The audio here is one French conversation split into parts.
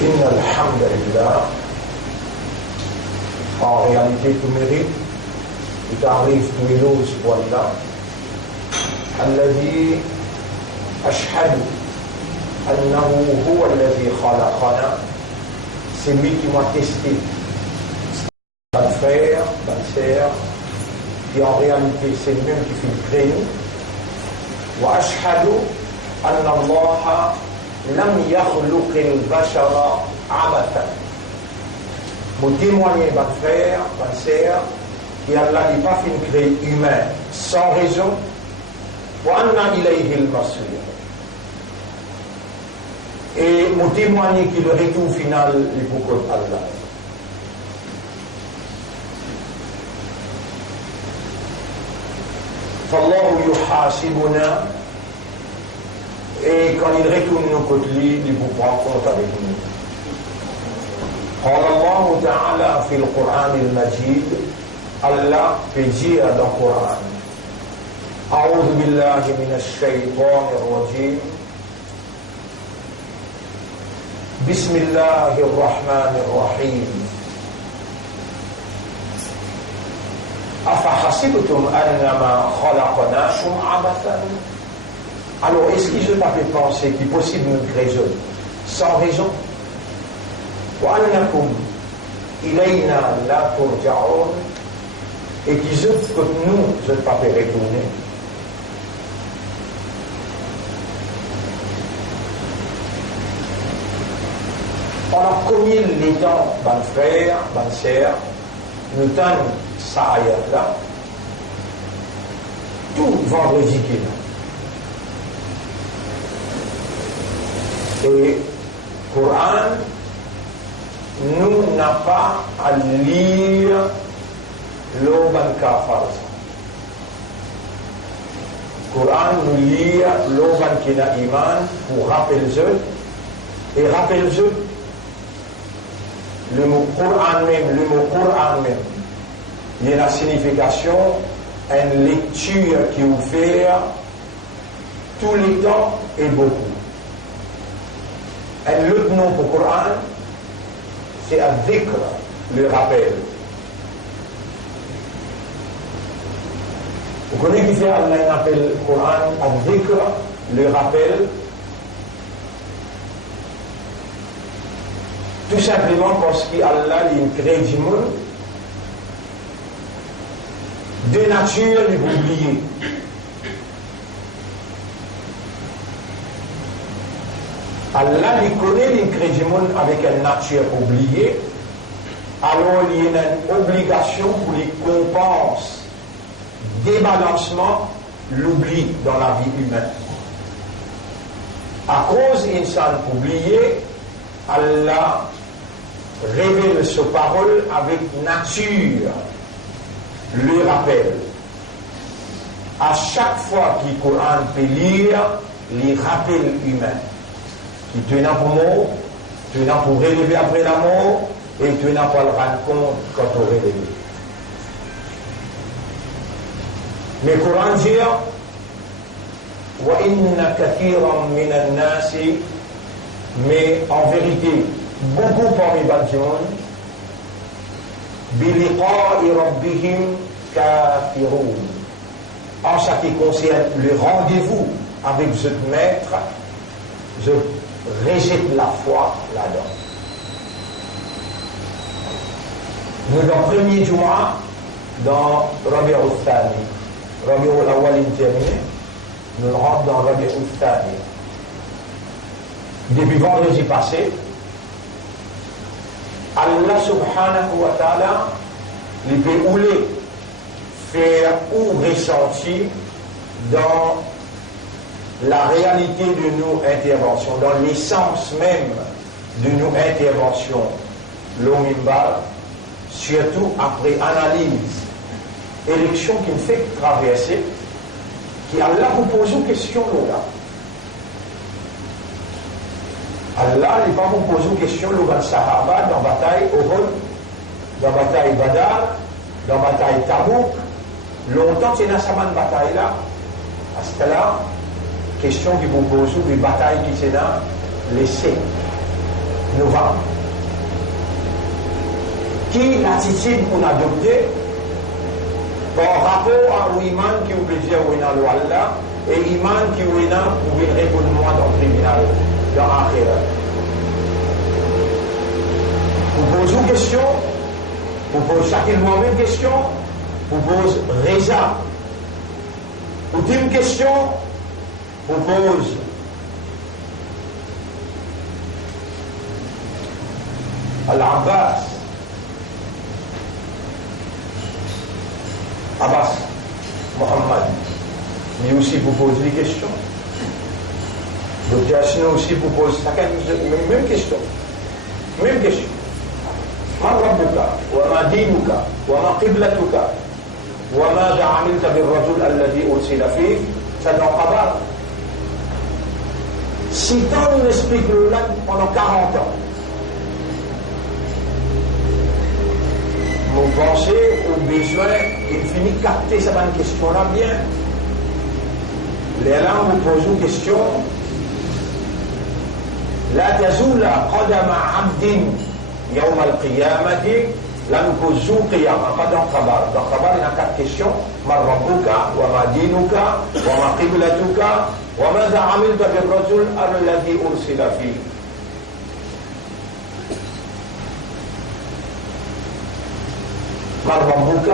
إن الحمد لله en réalité tout mérite il t'arrive tous les jours pour Allah الذي أشهد أنه هو الذي خلقنا c'est lui qui m'a testé mon frère, ma sœur qui en réalité c'est lui-même qui fait le créer وأشهد أن الله لم يخلق البشر عبثا vous témoignez, votre frère, votre sœur, qu'Allah n'est pas fait créer humain sans raison. Et vous témoignez que le retour final est pour Allah. فالله يحاسبنا et quand il retourne nos côtés, il vous prend compte avec nous. قال الله تعالى في القرآن المجيد الله في القرآن أعوذ بالله من الشيطان الرجيم بسم الله الرحمن الرحيم أفحسبتم أنما خلقناكم عبثا. Alors est-ce que je t'avais pensé qu'il est possible de créer sans raison? وأنكم إلينا لا ترجعون et qu'ils œuvrent que nous ne pas retourner. On a commis les temps, bon frère, bonne sœur, nous tenons ça ailleurs là, tout vendredi qui est là. Et Coran nous n'a pas à lire l'Oban Kafar. Coran nous lit l'Oban qui n'a iman pour rappeler et rappeler le mot Coran même, il y a la signification, une lecture qui vous fait tous les temps et beaucoup. Un autre nom pour Coran, c'est un dhikr, le rappel. Vous connaissez qui fait Allah appelle le Coran un dhikr, le rappel? Tout simplement parce qu'Allah il crée du monde de nature il vous oublier. Allah il connaît il crée du monde avec une nature oubliée, alors il y a une obligation pour les compenser débalancement l'oubli dans la vie humaine. À cause d'une salle oubliée, Allah révèle sa parole avec nature, le rappel. À chaque fois qu'il Coran peut lire, les rappels humains. Qui tenant pour mot, tenant pour relever après la mort, et tenant pour le rendre compte quand on réveille. Mais Coran dit وَإِنَّ كَثِيرًا مِنَ النَّاسِ mais en vérité, beaucoup parmi les gens بِلِقَاءِ رَبِّهِمْ كَافِرُونَ. En ce qui concerne le rendez-vous avec ce maître, je rejette la foi là-dedans. Nous, dans le premier Jumu'ah, dans Rabi' al-Thani, Rabi' al-Awwal terminé, nous rentrons dans Rabi' al-Thani. Depuis vendredi passé, Allah subhanahu wa ta'ala, il peut faire ou ressentir dans la réalité de nos interventions, dans l'essence même de nos interventions, l'omimbar, surtout après analyse, élection qui me fait traverser, qui Allah vous pose une question là. Allah n'est pas vous pose une question dans le Sahaba, dans la bataille Uhud, dans la bataille Badar, dans la bataille Tabouk. Longtemps, c'est dans cette bataille-là. À ce là question qui vous pose, les batailles qui sont dans l'essai. Nous va. Qui l'attitude qu'on a adoptée par rapport à l'imam qui vous plaisir ou dans l'Allah et l'imam qui vous est pour une répondre dans le tribunal dans l'Akhirah. Vous posez une question, vous posez chacun moi une question, vous posez Reza. Vous dites une question, vous posez Al-Abbas. Abbas, Mohammed, mais aussi vous posez des questions. Docteur Asino aussi vous pose chacun même question. Même question. ما ربك وما دينك وما قبلتك وماذا عملت بالرجل الذي أرسل فيك سنقبل. Si tant on explique le lac pendant 40 ans, vous pensez au besoin qu'il finit de capter cette question-là bien. Les là, vous posez une question. لا تزول قدم عبد يوم القيامة لم تزول قيامة قدم خبر. Dans خبر il y a 4 questions. ما ربك وما دينك وما قبلتك وماذا عملت بالرجل الذي أرسل فيه. ما ربك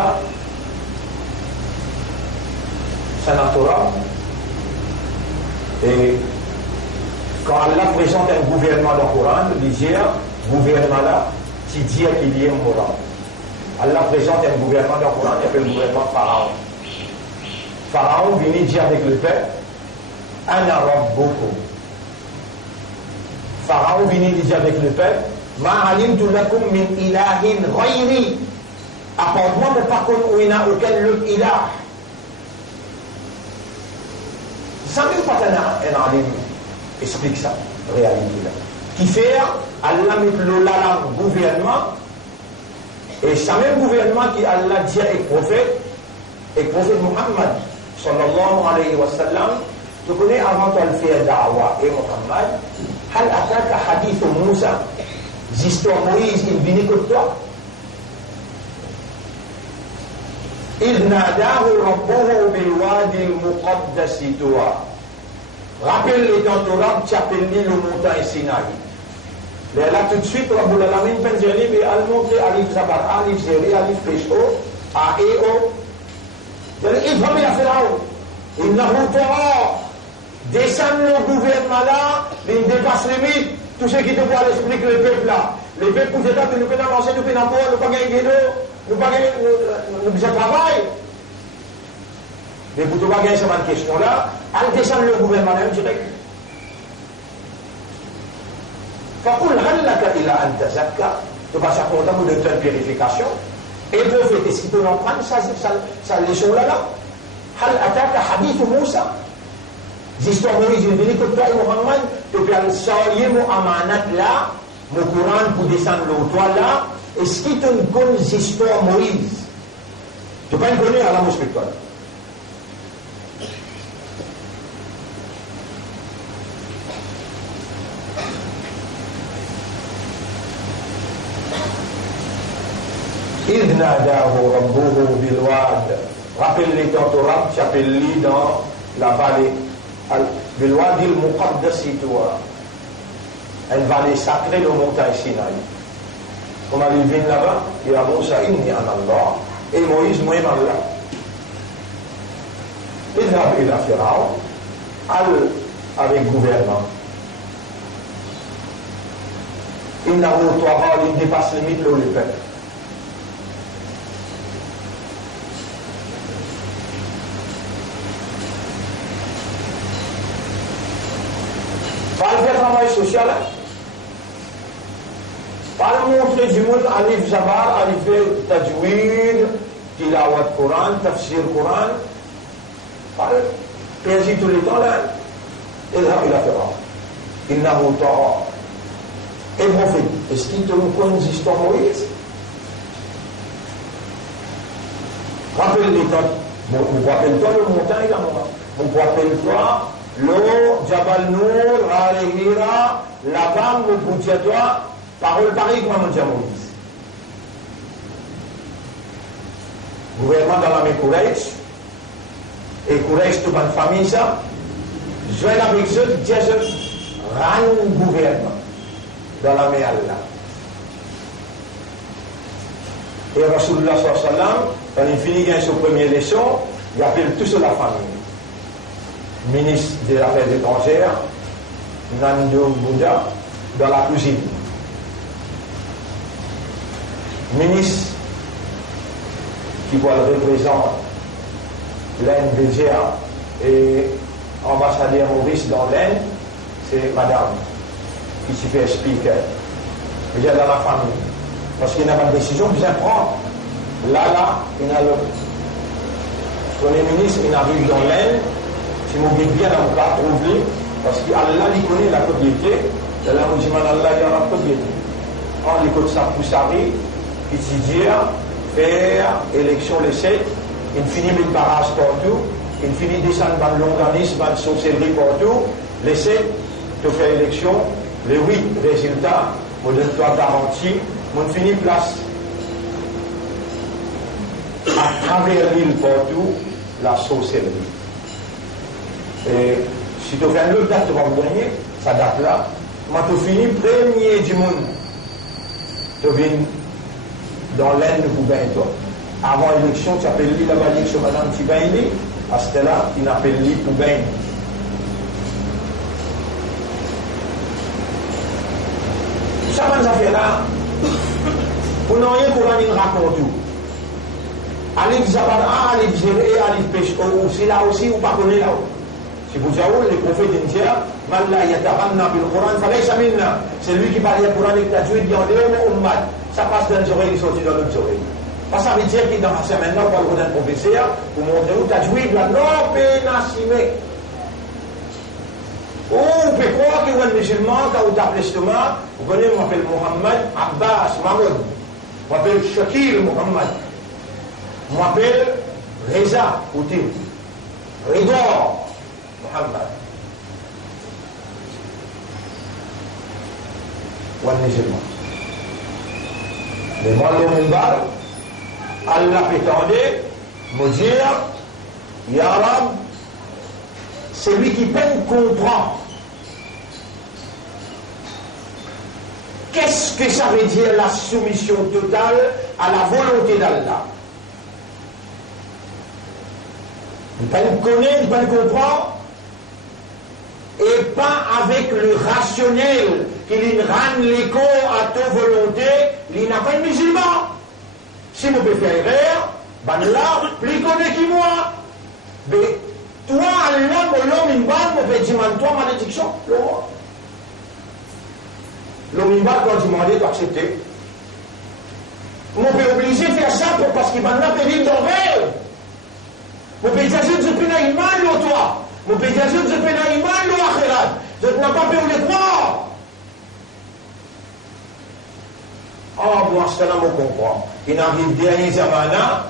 sénatora. Et quand Allah présente un gouvernement dans le Coran, il dit gouvernement là, qui dit qu'il y a un Coran. Allah présente un gouvernement dans le Coran, il appelle le gouvernement Pharaon. Pharaon vient dire avec le peuple, Ana Rabbukum. Pharaon vient dire avec le peuple, Ma alimtu lakum min ilahin ghayri. Apparemment, mais par contre, il n'y a aucun autre ilah. Ça même pas un alim explique ça, réalité là. Qui fait, Allah met le gouvernement, et ça même gouvernement qui Allah dit et prophète Muhammad, sallallahu alayhi wa sallam, tu connais avant de faire da'wa et Muhammad, hal ataka hadith Moussa, l'histoire Moïse, il vient que toi. إذ ناداه ربه بالوادي المقدس طوى. Rappelle-les dans Torah, tu appelles le montagne Sinaï. Mais là, tout de suite, Rabbul Alamin Penzeli, mais elle montre Alif Zabar, Alif Zeri, Alif Pesho, A et O. Il va bien faire il n'a pas descendre le gouvernement là, il dépasse les limites. Tout ce qui te voit l'explique le peuple là. Les peuples pour États, nous pouvons avancer, nous pouvons avoir, nous pouvons gagner d'eau, nous pouvons gagner, nous pouvons travailler. Mais pour ne pas gagner cette question-là, elle descend le gouvernement même direct. فقل هل لك إلى أن تزكى. Tu vas s'accorder de ta purification. Et pour faire ce qui peut en prendre, ça leçon là. هل أتاك حديث موسى. L'histoire Moïse, il dit que toi et Mohammed, tu peux aller saluer mon amanat là, mon Coran pour descendre le toit là. Est-ce qu'il te connaît l'histoire Moïse? Tu peux pas le connaître à la mosquée. إذ ناداه ربه بالواد. Rappelle-les dans Torah, tu appelles-les dans la vallée. بالوادي المقدس طوى. Une vallée sacrée de montagne Sinaï. Comme il vient là-bas, il y a Moussa, inni ana Allah. Et Moïse, moi-même Allah. اذهب إلى فرعون. Avec gouvernement. إنه طغى, il dépasse les limites le peuple. Pas le travail social, pas le montrer du monde, Alif Zabar, Alif Tajwid, Tilawat Coran, Tafsir Coran, pas le périr tout le temps là, et là il a fait il n'a pas et prophète, est-ce qu'il te connaît l'histoire Moïse? Rappelle-toi, rappelle-toi le montagne là, rappelle-toi le Jabal Nour, Al-Hira, là-bas, le bout de toi, Parole pareille comme on dit à Moïse. Gouvernement dans la main Quraish, et Quraish toute une famille ça, joignent avec eux, disent rang gouvernement dans la main Allah. Et Rasulullah sallallahu alayhi wa sallam, quand il finit sa première leçon, il appelle tous la famille. Ministre des Affaires étrangères, Nando Bouddha, dans la cuisine. Ministre qui représente l'Inde Belgique et ambassadeur Maurice dans l'Inde, c'est madame qui s'y fait expliquer. Déjà dans la famille. Parce qu'il n'y a pas de décision bien prendre. Là, il y a le Premier ministre, il arrive dans l'Inde, si vous voulez bien dans le cas, trouve-le, parce qu'Allah, il connaît la propriété, et là, on dit, Allah, il y a la propriété. On écoute ça pour s'arrêter, étudier, faire élection le 7, il finit de barrage partout, il finit de descendre dans l'organisme, dans le sorcellerie partout, le 7, de faire élection, le 8, résultat, on donne toi garantie, on finit place. À travers l'île partout, la sorcellerie. Et si tu fais un autre date de gagner, ça date là, quand tu finis premier du monde, tu viens dans l'Inde pour bien toi. Avant l'élection, tu appelles lui là-bas, l'élection, madame, tu viens lui, à ce là, il appelle lui pour bien. Ça va nous faire là, on n'a rien pour aller raconter tout. Allez Zabara, allez gérer, allez pêcher, c'est là aussi, ou pas connaître là-haut. Si vous dites, les prophètes disent, Malla yataranna bil Quran, c'est lui qui parle du Coran et qui a joué dans les ummat. Ça passe dans les oreilles, il sortit dans l'autre oreille. Parce que ça veut dire qu'il est dans la semaine là, on parle d'un professeur, pour montrer où tu as joué de la non-pénacimée. Ou vous pouvez croire que vous êtes musulman, quand vous tapez l'estomac, vous connaissez, je m'appelle Mohamed Abbas Mahmoud. Je m'appelle Shakir Mohamed. Je m'appelle Reza Outim. Ridor Mohamed. Ou un musulman. Mais moi, le Mumbar, Allah prétendait me dire, Ya Rab, celui qui peine comprend. Qu'est-ce que ça veut dire la soumission totale à la volonté d'Allah? Il ne connaît, il ne comprend, et pas avec le rationnel qu'il rend l'écho à ta volonté, il n'a pas de musulman. Si vous pouvez faire erreur, ben là, plus connaît qui moi. Mais toi, Allah, l'homme, il va me dire, toi, malédiction, l'homme, il va quand demander d'accepter. On peut obliger de faire ça parce qu'il va nous périr dans le rêve. On peut dire que je peux pas iman toi. On peut dire que je peux pas iman l'akhirat. Je n'ai pas pu le croire. Ah, bon, c'est là, on comprend. Il arrive dernier zamana,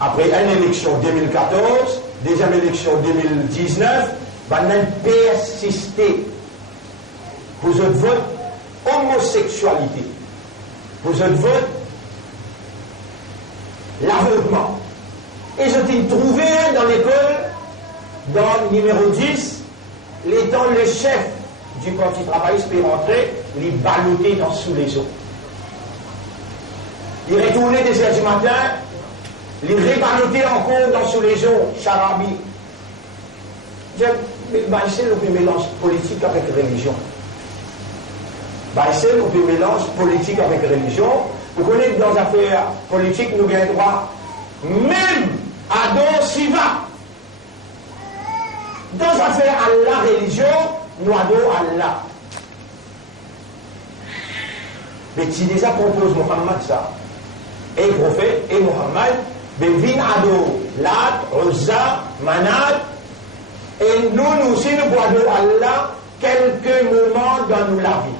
après une élection 2014, deuxième élection 2019, va persister pour votre vote homosexualité, pour votre vote l'aveuglement. Et je t'ai trouvé dans l'école, dans le numéro 10, étant le chef du parti travailliste peut rentrer, il ballotté dans sous les eaux. Il retournait des heures du matin, il reballottait encore dans sous les eaux, Charabi. C'est le mélange politique avec religion. C'est le mélange politique avec religion. Vous connaissez dans les affaires politiques, nous avons droit, même à don Siva. Dans les affaires à la religion, nous avons Allah. Mais si déjà propose Mohammed ça, et le prophète, et Mohammed, mais vin ado, Lat, Uzza, Manat, et nous aussi nous voyons Allah quelques moments dans la vie.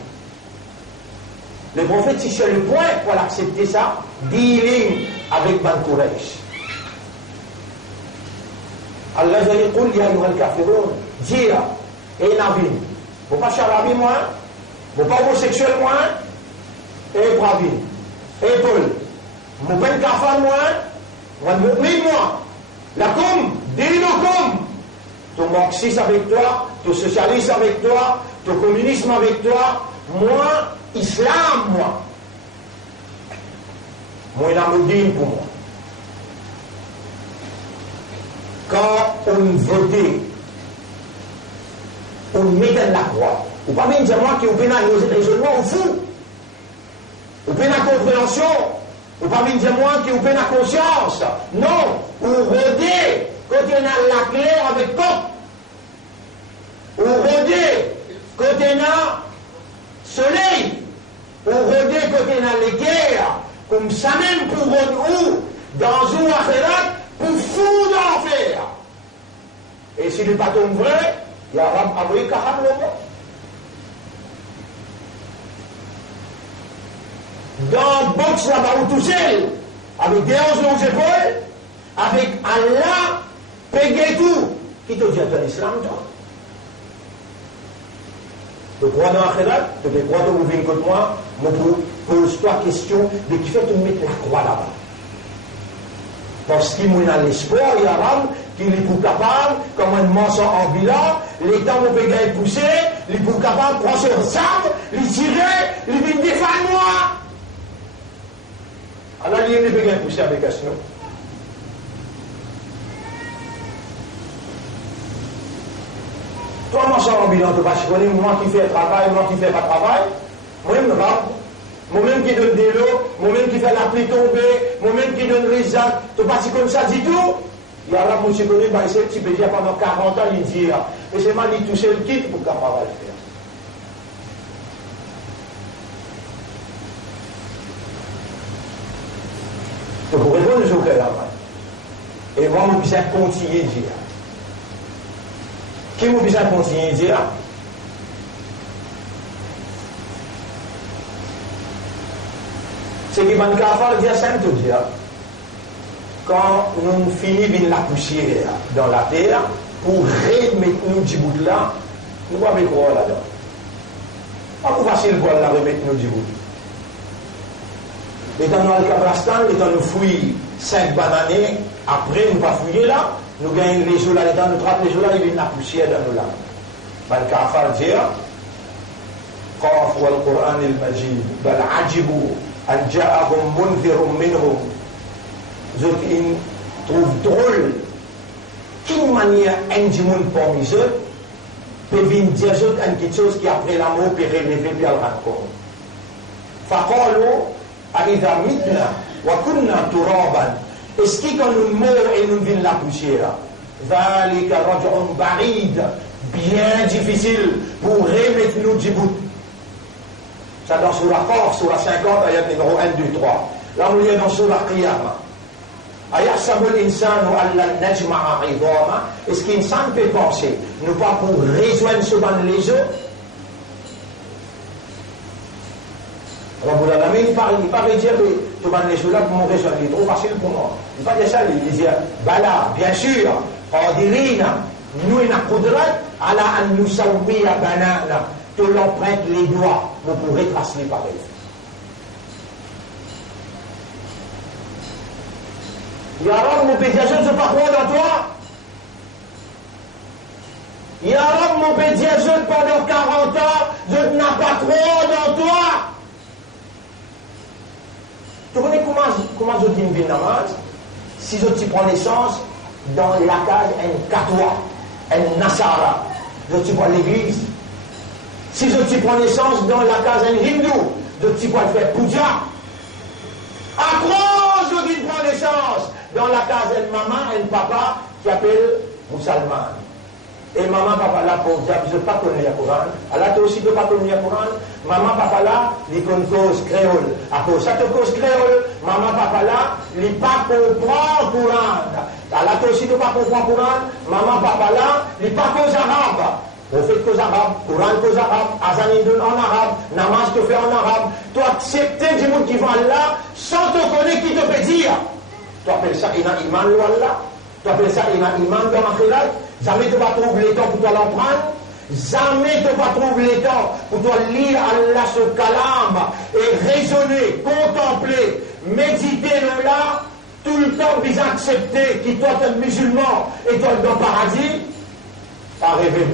Le prophète, si c'est le point pour accepter ça, dealing avec Ban Quraysh. Allah va dire, Qul ya ayyuhal kafirun, dire, et Nabi, vous pas charabi moi, vous pas homosexuel moi, et Pravin, et Paul. Mon ben kafa moi, la com, délinocom. Ton marxisme avec toi, ton socialisme avec toi, ton communisme avec toi, moi, islam, moi. Moi, il a modine pour moi. Quand on votait, on mettait la croix. Ou pas même dire moi qui ont un raisonnement au fou. Ou pas la compréhension. Ou pas même dire moi qui ont la conscience. Non. Ou rodé quand on a la claire avec pop. Ou rodé quand on a soleil. Ou rodé quand on a les guerres. Comme ça même pour où dans une akhirat pour fou d'enfer. Et si le pas tombe vrai, il y a un abri kaham le mot. Dans box là-bas où tout seul, avec des hanches aux épaules, avec Allah, pégé tout. Qui te dit à ton islam, toi? Tu crois dans l'akhirat, tu crois dans le contre moi, mais pose-toi question de qui fait te mettre la croix là-bas. Parce qu'il y a l'espoir, il y a l'âme, qu'il est pour capable, comme un mensonge en bilan, les temps où il est poussé, il est pour capable de prendre son sabre, il tirer, il vient défendre moi. Alors, il est bien poussé avec question. Toi, mensonge en bilan, tu vas connais, moi qui fais le travail, moi qui fais pas le travail, moi, je me rends. Moi-même qui donne des lots, moi-même qui fait la pluie tomber, moi-même qui donne les actes, tu pas comme ça du tout. Il y a là, moi, je connais, bah, c'est petit pédia pendant 40 ans, il dit, et c'est mal, il touche le kit pour qu'on va le faire. Donc, pour répondre aux autres là, et moi, je besoin de continuer de dire. Qui m'a besoin de continuer de dire? C'est que Ban Kafar dit à Saint-Odia, quand nous finissons la poussière dans la terre, pour remettre nous du bout là, nous ne pouvons pas croire là-dedans. Pas plus facile pour la remettre nous du bout. Étant dans le Kabrastan, étant nous fouillons 5 bananes, après nous ne pas fouiller là, nous gagnons les eaux là, étant nous trappons les eaux là, il y a la poussière dans nous là. Ban Kafar dit, قاف والقرآن المجيد بل عجبوا أن جاءهم منذر منهم. Zot in trouve drôle qu'une manière indimone parmi eux peut venir dire quelque chose qui après l'amour peut relever puis le raconter. فقالوا أإذا متنا وكنا ترابا est-ce que quand nous mourons et nous venons la poussière ذلك رجع بعيد bien difficile pour remettre nous du bout. Ça dans Surah Qaf, Surah 50, ayat numéro 1, 2, 3. Là, on est dans Surah Qiyamah. أيحسب الإنسان أن لن نجمع عظاما. Est-ce qu'insan peut penser, nous pas pour rejoindre ce ban les œufs? Rabbul Alamin, il paraît dire que ce ban les œufs là pour me rejoindre, il est trop facile pour moi. Il ne pas dire ça, il dit, Bala, bien sûr, Qadirina, nous, il a qudrat, ala an nusawwiya banana. Que l'on prête les doigts, vous pourrez tracer pareil. Yaram, mon pédiatre, je ne pas croire dans toi. Yaram, mon pédiatre, pendant 40 ans, je n'ai pas croire dans toi. Tu connais comment je dis une vie namaz? Si je te prends naissance dans la case, un katoua, un nasara, je te prends l'église. Si je te prends naissance dans la case un hindou, je te prends faire puja. À cause de qui prend naissance dans la case un maman, un papa qui appelle musulman. Et maman, papa là, pour dire, je ne pas connaître le Coran. Alors, tu aussi ne pas connaître le Coran. Maman, papa là, ils connaissent cause créole. À cause de cette cause créole, maman, papa là, ils ne pas comprendre le Coran. Alors, tu aussi ne pas comprendre le Coran. Maman, papa là, ils ne pas cause arabe. On fait cause arabe, Coran cause arabe, Azan donne en arabe, Namaz te fait en arabe. Tu acceptes du monde qui va là sans te connaître qui te peut dire. Tu appelles ça iman ou Allah. Tu appelles ça iman dans l'akhirat. Jamais tu vas trouver le temps pour toi l'emprendre. Jamais tu vas trouver le temps pour toi lire Allah ce kalam et raisonner. raisonner, contempler, méditer là, tout le temps vous accepter qu'il doit être musulman et doit être dans le paradis, pas rêver.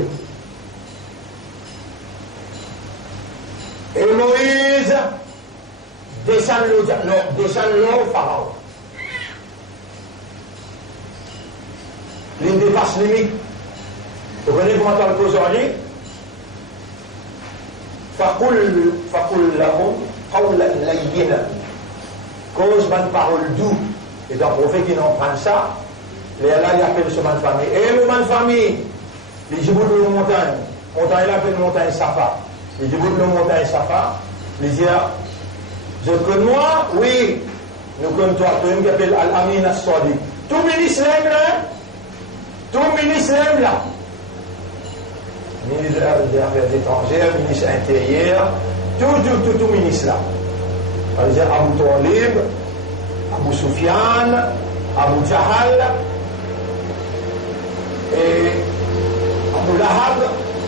Et Moïse descend le pharaon. Il dépasse les limites. Vous connaissez comment on le aujourd'hui? فَقُلْ لَهُمْ قَوْلًا لَيِّنًا. Cause une parole douce. Et donc, le prophète qui n'en prend ça, et là, il appelle ce man de famille. Et le man de famille, il dit, bout de la montagne. Montagne, il appelle montagne Safa. Il dit, bout de la montagne Safa. Il dit, je connais moi, oui. Nous connaissons toi, toi, qui appelle Al-Amin As-Sadiq. Tout ministre l'aime là. Tout ministre l'aime là. Ministre des Affaires étrangères, ministre intérieur, tout ministre là. On va dire Abu Talib, Abu Sufyan, Abu Jahal, et Abu Lahab,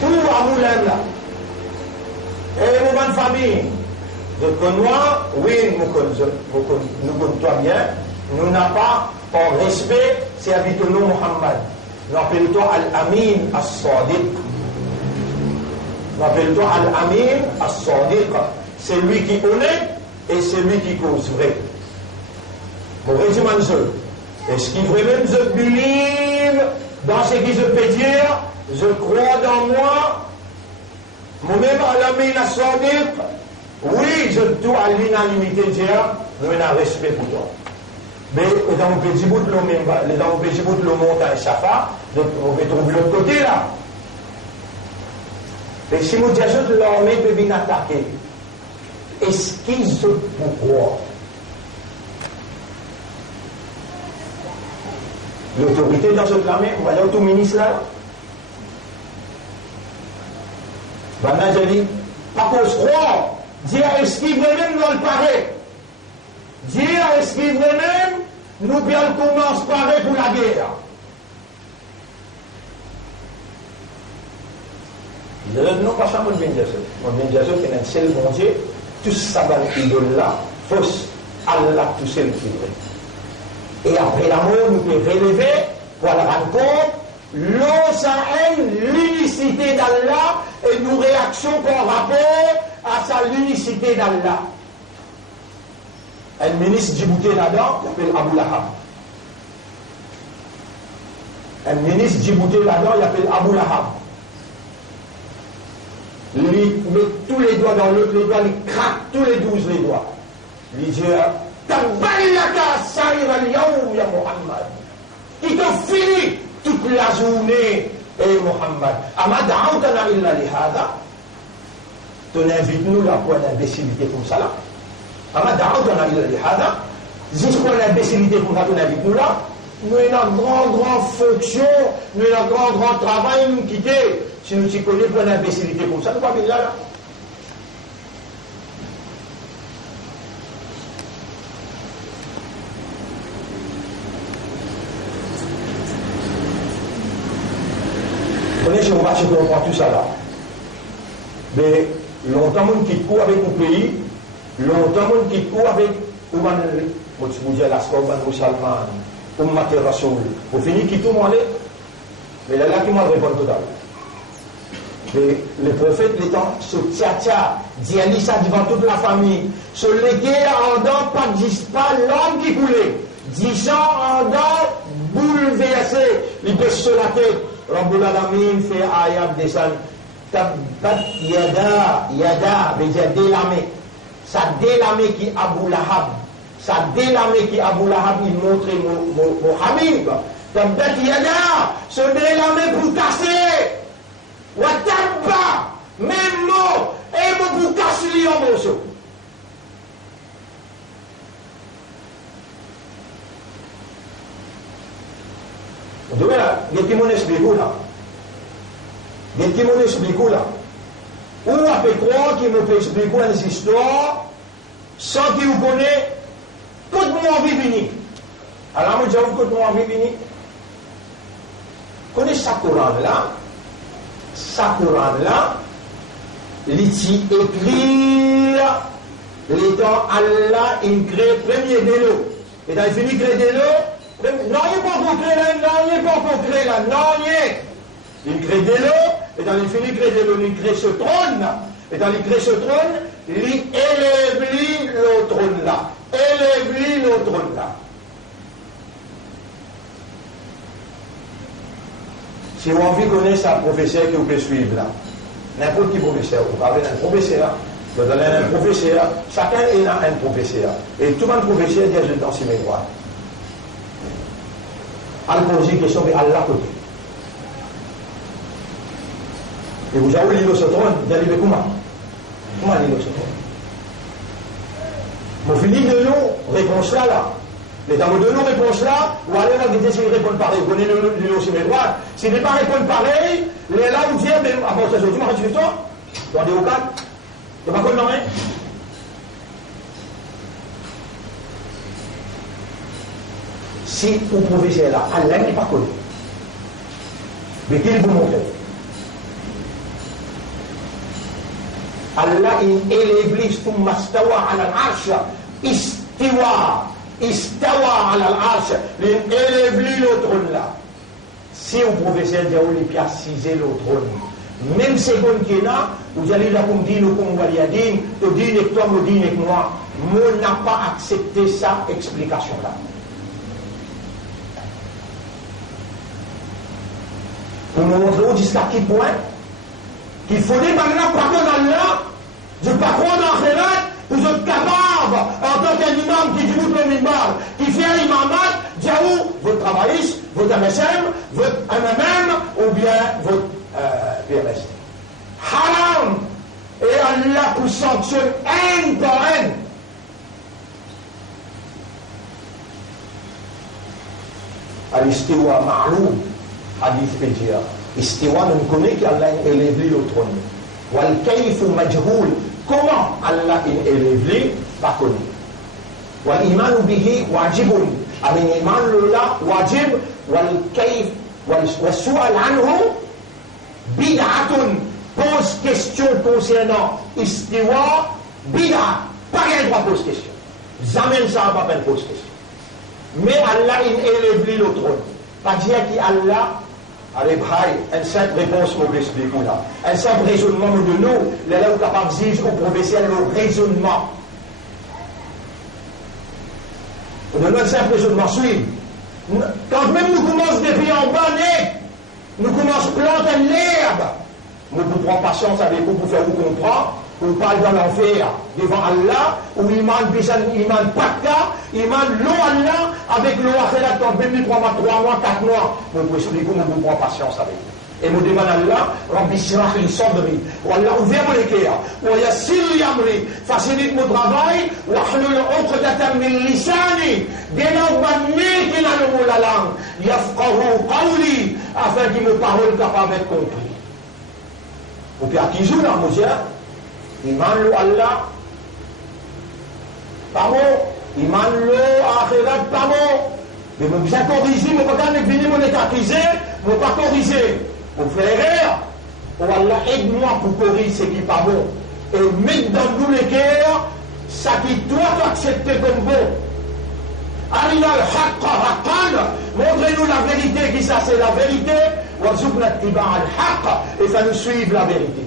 tout Abu Lahab là. Et mon bonne famille, de Connois, oui, nous connaissons bien, nous n'avons pas en respect, c'est habité nous Muhammad. Nous appelons-toi Al-Amin As-Sadiq. Nous appelons-toi Al-Amin As-Sadiq. C'est lui qui honnête et c'est lui qui cause vrai. Mon résumé, est-ce qu'il vraiment je believe dans ce que je peux dire? Je crois dans moi. Moi-même, Al-Amin As-Sadiq. Oui, je dois à l'unanimité dire, nous avons un respect pour toi. Mais dans le petit bout de le montagne Safa, on va trouver l'autre côté là. Et si nous disons que l'armée peut bien attaquer, est-ce qu'ils ont pouvoir? L'autorité dans cette armée, on va dire au ministre là. Maintenant, j'ai dit, par contre, croire, dire est-ce qu'il veut même dans le pareil? Dire est-ce qu'il veut même nous bien commence pareil pour la guerre? Non, pas ça, mon bien Dieu. Mon bien Dieu, qui est un seul bon Dieu, tout ça va l'idole là, fausse, Allah tout seul qui est. Et après la mort, nous pouvons relever pour la rendre compte, l'unicité d'Allah et nos réactions par rapport à sa l'unicité d'Allah. Un ministre djibouté là-dedans, il s'appelle Abu Lahab. Un ministre djibouté là-dedans, il s'appelle Abu Lahab. Il met tous les doigts dans l'autre, les doigts, il craque tous les 12 les doigts. Il dit, Taballaka sa'ir al-yawm ya Muhammad. Il te finit toute la journée, et Muhammad. Ama da'autana illa li hada. Tu n'invites-nous là pour une imbécilité comme ça là. Ama da'autana illa li hada. Juste pour une imbécilité comme ça, tu n'invites-nous là. Nous avons une grande fonction, nous avons un grand travail, nous quitter. Si nous t'y connaissons pour une imbécilité comme ça, nous ne pouvons pas venir là. Vous connaissez, on va se comprendre tout ça là. Mais longtemps, on quitte quoi avec le pays, longtemps, on quitte quoi avec la Scoban ou Salman, ou Maté Rassoul. Vous finissez qui tout le monde, mais là, qui m'a répondu total. Le prophète, les temps, ce tcha-tcha, dit ça devant toute la famille. Ce légué en dents, pas l'homme qui coulait. 10 ans en dents, bouleversé. Il baisse sur la tête. Rabbul Alamin fait ayat descend. Tabbat yada, veut dire délamé. Ça délamé qui Abu Lahab. Ça délamé qui Abu Lahab, il montre mon Habib. Tabbat yada, ce délamé pour casser. Watabba, même mot, et vous cassez en morceaux. Vous voyez là, il y a qui m'en explique là. Il y a qui m'en explique là. Ou on peut croire qu'il me peut expliquer une histoire sans qu'il vous connaisse, tout le monde vit fini. Alors, je vous que tout le monde vit fini. Connaissez ça Coran là. Sa Coran là, il écrit l'étant Allah, il crée premier de l'eau. Et dans il finit de créer de l'eau, non, il n'est pas encore créé là, non, il n'est pas encore créé là, non, il crée de l'eau, et dans il finit de créer de l'eau, il crée ce trône, et dans il crée ce trône, il élève le trône là, élève le trône là. Si vous avez envie de connaître un professeur que vous pouvez suivre là, n'importe qui professeur, vous parlez d'un professeur, vous allez un professeur, chacun est un professeur. Et tout le monde professeur dit dans ses mémoires. Alors poser une question, mais Allah côté. Et vous avez lu ce trône, vous allez dire comment? Comment lire ce trône? Vous finissez de nous, réponse là. Mais dans vos deux noms réponses là, ou alors on va dire si ils répondent pareil, vous connaissez le aussi mes droits. S'ils ne pas répondent pareil, les là vous dites, mais après ça, tu m'as dit ça? Dans des occasions? Tu n'as pas connu, non? Si vous pouvez faire là, Allah n'est pas connu. Mais qu'il vous montre? Allah il l'Iblis tout mastawa ala al-arsh istiwa. Istawa ala al-arsh, élève le trône là. Si vous pouvez dire les piaciser le trône, même seconde qui est là, vous allez là comme dire, comme Waliadin, tu dis avec toi, me dis avec moi, moi n'a pas accepté sa explication là. Pour nous montrer jusqu'à quel point qu'il faut dire maintenant pardon Allah, je ne pas croire dans la Khérat. Vous êtes capable, en tant qu'imam qui dit le mimbar, qui fait un imamat, diaou, votre travailliste, votre MSM, votre MMM, ou bien votre PMS. Haram! Et Allah vous sanctionne un par un. Al-Istiwa ma'loum, hadith Pédia. Istiwa, nous connaissons qu'Allah est élevé au trône. Wal-kayfu majhoul. Comment Allah est élevé, pas connu. Wal-iman bihi wajibun. Amin iman lula wajib. Wal-kayf wal-su'al anhu bid'atun. Pose question concernant istiwa bid'a. Pas rien droit pose question. Jamais ça va pas pose question. Mais Allah est élevé au trône. Pas dire qu'Allah avec une simple réponse pour l'expliquer là. Un simple raisonnement de nous, les là où capable de dire au professeur le raisonnement. On donne un simple raisonnement, suivre. Quand même nous commençons depuis en bas, nous commençons à planter l'herbe. Nous prenons patience avec vous pour faire vous comprendre. On parle dans l'enfer devant Allah, où il manque pas de cas, il manque l'eau Allah, avec l'eau à dans 3 mois, 4 mois. Vous pouvez expliquer comment vous prenez patience avec vous. Et nous demandons à Allah, Rabbi Sirah li Sadri, ou Allah ouvert mon équerre, ou Yassir li Amri, facilite mon travail, ou Ahlul Uqdatan min Lisani, des langues bannies qui n'ont pas la langue, Yafqahu Qawli, afin qu'il me parole capable d'être compris. Ou bien qui joue là, mon cher? Iman lo Allah, pas bon. Iman lo akhirat, pas bon. Mais vous bien corriger, vous ne pouvez pas venir me nécatiser, vous ne pouvez pas corriger. Vous faites erreur. Oh Allah, aide-moi pour corriger ce qui n'est pas bon. Et mettre dans nous les cœurs, ça qui doit accepter comme bon. Arina al-haqqa haqqan, montrez-nous la vérité, qui ça c'est la vérité. Warzuqna tiba al-haqqa, et ça nous suive la vérité.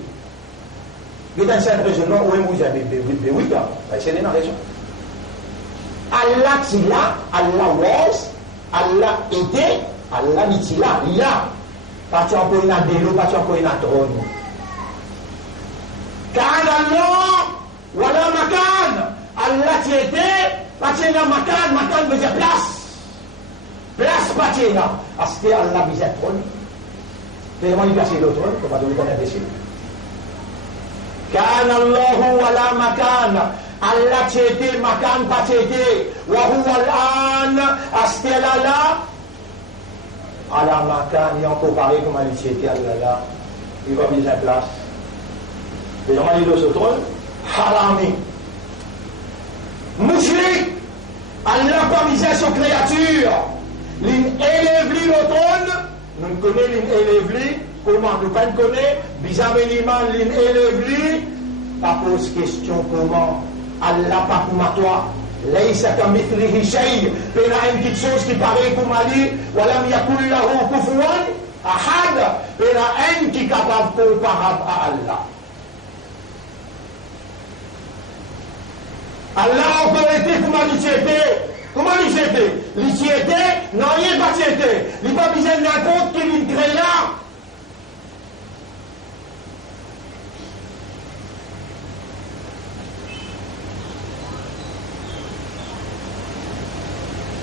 Il y a un certain raisonnement où vous avez oui, c'est une raison. Allah tila, Allah was, Allah était, Allah nitila, il y a. Pas tu encore une adélo, pas tu encore une trône. Car Allah, wala makan, Allah tu était, pas tu là makan veut dire place. Place pas tu là. Parce que Allah veut dire trône. Vraiment, il casse le trône, il ne faut pas donner ton imbécile. كان الله ولا مكان الله تشيتي مكان باتشيتي وهو الآن استلالا على مكان ينقو pareil comme il تشيتي Allah il va mise en place et on dit de ce trône harami mushrik Allah pas misé sur créature l'élève le trône nous connaissons l'élève comment nous pas connaître, bizarrement l'élève, pas pose question comment Allah pas comme toi. Laysa kamithlihi shay. Pena une petite chose qui paraît comme Ali, walam yakul lahu kufuwan ahad. Pena une qui capable comparable à Allah. Allah encore été comme Ali était. Comment il était? Il était, non, il n'est pas était. Il n'est pas besoin de n'importe qui lui crée là.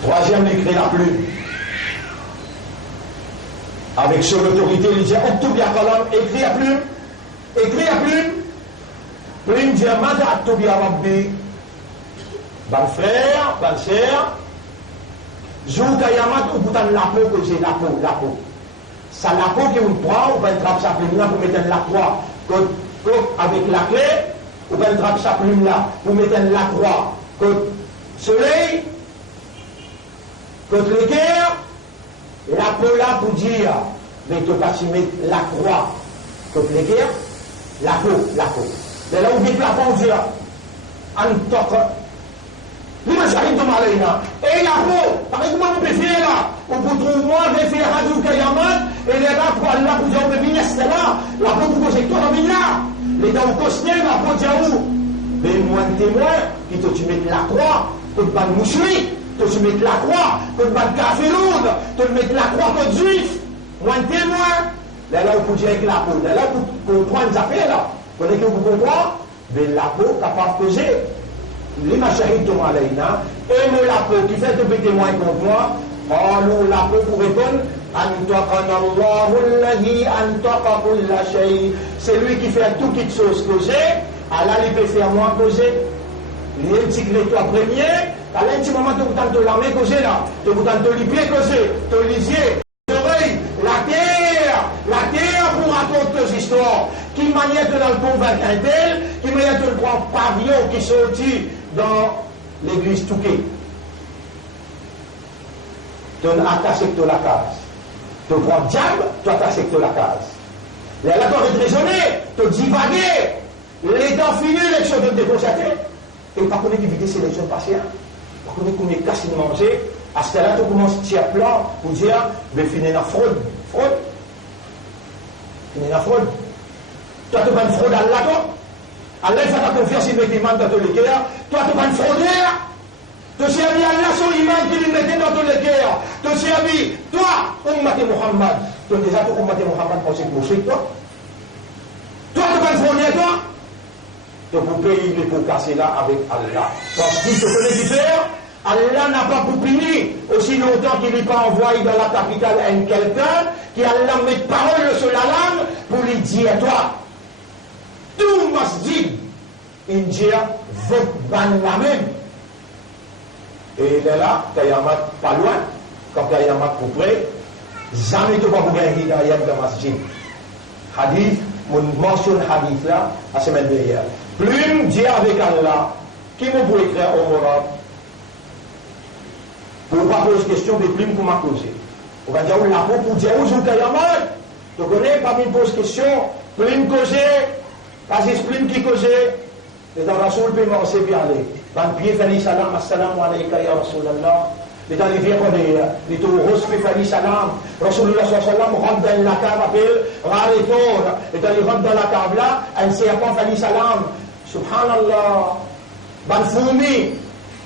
Troisième, il crée la plume. Avec son autorité, il dit Octobia Kalam, écris la plume. Écris la plume. Plume dit Mada Octobia Rabbi. Ban frère, ban sœur, jour Kayamat, ou bouton la peau que j'ai la peau. Ça la peau qui vous prend, ou bien trappe sa plume là pour mettre la croix. Avec la clé, ou bien trappe sa plume là pour mettre la croix. Côte soleil, côte l'équerre, la peau là pour dire, mais tu pas mettre la croix. Côte l'équerre, la peau. Mais là, on dit la peau, on dit, en toque. Lima shahidtum alayna. Et la peau, par exemple, on peut faire là, on peut trouver moi, on peut faire Radio Kayamat, et les gars, pour aller là, pour dire, on peut venir, c'est là, la peau pour causer, toi, on vient là. Les gars, on costé, la peau, dire où? Mais moi, témoin, qui te tu mets la croix, que tu vas moucher, que tu mets la croix, que tu vas café lourde, que tu mets la croix, que tu juif. Moi, témoin. Là, on peut dire avec la peau, là, on peut comprendre les affaires là. Vous connaissez que vous comprenez? Mais la peau, capable de causer. Lima shahidtum alayna, et moi la peau qui fait de témoin contre moi, alors la peau pour répondre, Antaqana Allahu alladhi antaqa kulla shay. C'est lui qui fait tout qui chose causer, Allah il peut faire moi causer. Il est un petit toi premier, à un petit moment tu peux la main causer là, tu peux les pieds causer, tu lisier, l'oreille, la terre pour raconter tes histoires. Qui manière de dans le convaincre un tel, qui manière de le prendre pavillon qui sortit dans l'église Touquet. Tu as attaché que la case. Tu prends diable, tu as attaché que la case. Là, tu as raisonné, tu as divagué. Les dents finies, l'élection de déconcerter. Et pas connaître éviter ces élections passées. Pas connaître combien de casse de manger. À ce là tu commences à tirer plan pour dire, je vais finir la fraude. Finir la fraude. Toi, tu vas une fraude à Allah, toi. Allah, il fait ta confiance, il met l'imam dans ton équerre. Toi, tu vas une fraudeur. Tu servis Allah, son imam qui lui mettait dans ton équerre. Tu servis, toi, Ummat Muhammad. Tu as déjà tout Ummat Muhammad pour cette bouche, toi. Toi, tu vas une fraudeur, toi. Tu peux payer les pots cassés là avec Allah. Parce qu'il te connaît du faire. Allah n'a pas pour punir aussi longtemps qu'il n'est pas envoyé dans la capitale un quelqu'un qui Allah met parole sur la langue pour lui dire à toi. Tout masjid, India, vote ban la même. Et il est là, Kayamat pas loin, quand Kayamat pour près, jamais tu vas pas gagner hidayat dans masjid. Hadith, mon mentionne hadith là, la semaine dernière. Plume dit avec Allah, qui me peut écrire au Morab? Pour ne pas poser question, des plumes qu'on m'a causé. On va dire, la peau pour dire, où est-ce Kayamat? Tu connais, pas une pose question, plume causée. Parce que c'est plume qui causait, les Rasoul peut commencer bien aller. Dans le pied, fali salam, assalamu alayka ya Rasulallah. Les dans les vieux les taureaux, fali salam. Rasulullah sallam rentre dans la cave, appelle, raretour. Et dans les rentre dans la cave là, un serpent fali salam. Subhanallah. Ban fourmi.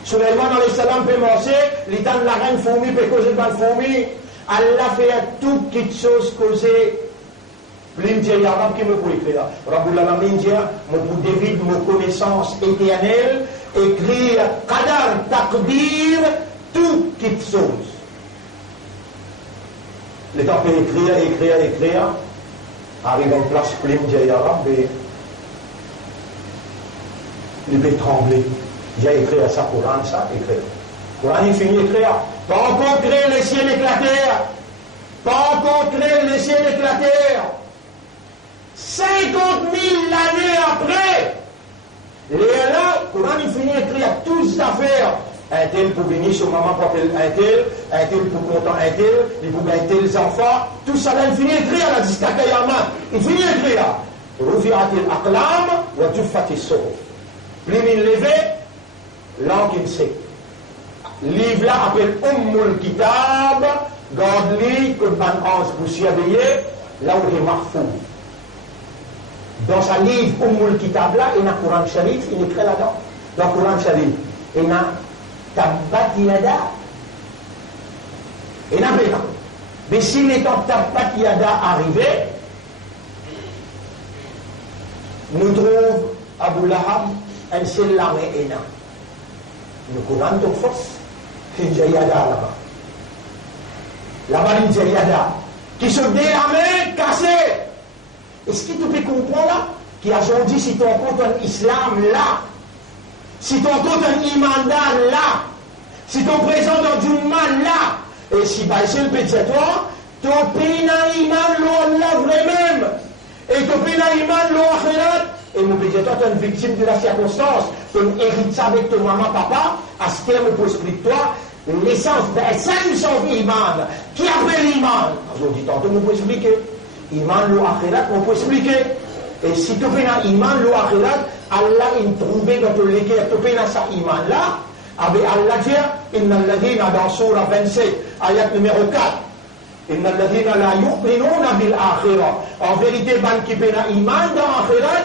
Sulaiman alayhi salam peut manger, les dans la reine fourmi peut causer ban fourmi. Allah fait toute petite chose causer. Plume dit, il y a un qui me peut écrire. Rabbul Alamin dit, mon pour David, mon connaissance éternelle, écrire, qadar, taqdir, toute petite chose. Le temps peut écrire, arrive en place, plume dit, il y a un, il peut trembler. Il a écrit à sa Coran, ça, écrire. Coran, il finit écrire. Pas encore créer les ciels éclater. Pas encore créer les ciels éclater. 50 000 années après, les là, Coran il finit écrit à toutes ces affaires. Un tel pour venir sur maman pour appeler un tel pour content un tel, il pour un tel enfants, tout ça là, il finit écrit à la distakayama. Il finit écrit là. Rufi'atil aqlam wa tuffati sohuf. Plume il levé, langue sait. Livre là appelle Ummul Kitab, garde-li, que ban ange pour surveiller, là où il est marfou. Dans sa livre Ummul Kitab là, il y a un Coran Sharif, il écrit là-dedans. Dans le Coran Sharif, il y a Tabbat Yada. Il y a un peu. Mais si les temps Tabbat Yada arrivé, nous trouvons Abu Lahab, un seul l'armée Ena. Le Coran de force, c'est une Yada là-bas. Là-bas, une Yada. Qui se délarmait, cassé. Est-ce que tu peux comprendre là? Qui a dit si tu compte un islam là, si tu compte un iman là, si tu présent dans du mal là, et si c'est le petit toi, tu peux un iman là vrai-même, et tu peux un iman là akhirat, et mon petit toi, tu es une victime de la circonstance, tu hérites ça avec ton maman, papa, à ce terme pour expliquer toi, l'essence, l'essence de l'iman, qui appelle l'iman? Aujourd'hui, tantôt, on peut expliquer. Iman lo akhirat, on peut expliquer. Et si tu fais un iman lo akhirat, Allah il trouve dans ton légué, tu fais ça iman là, avec Allah dit, inna alladhina dans surah 27, ayat numéro 4, inna alladhina la yu'minuna bil akhirah. En vérité, ban qui fait un iman dans akhirat,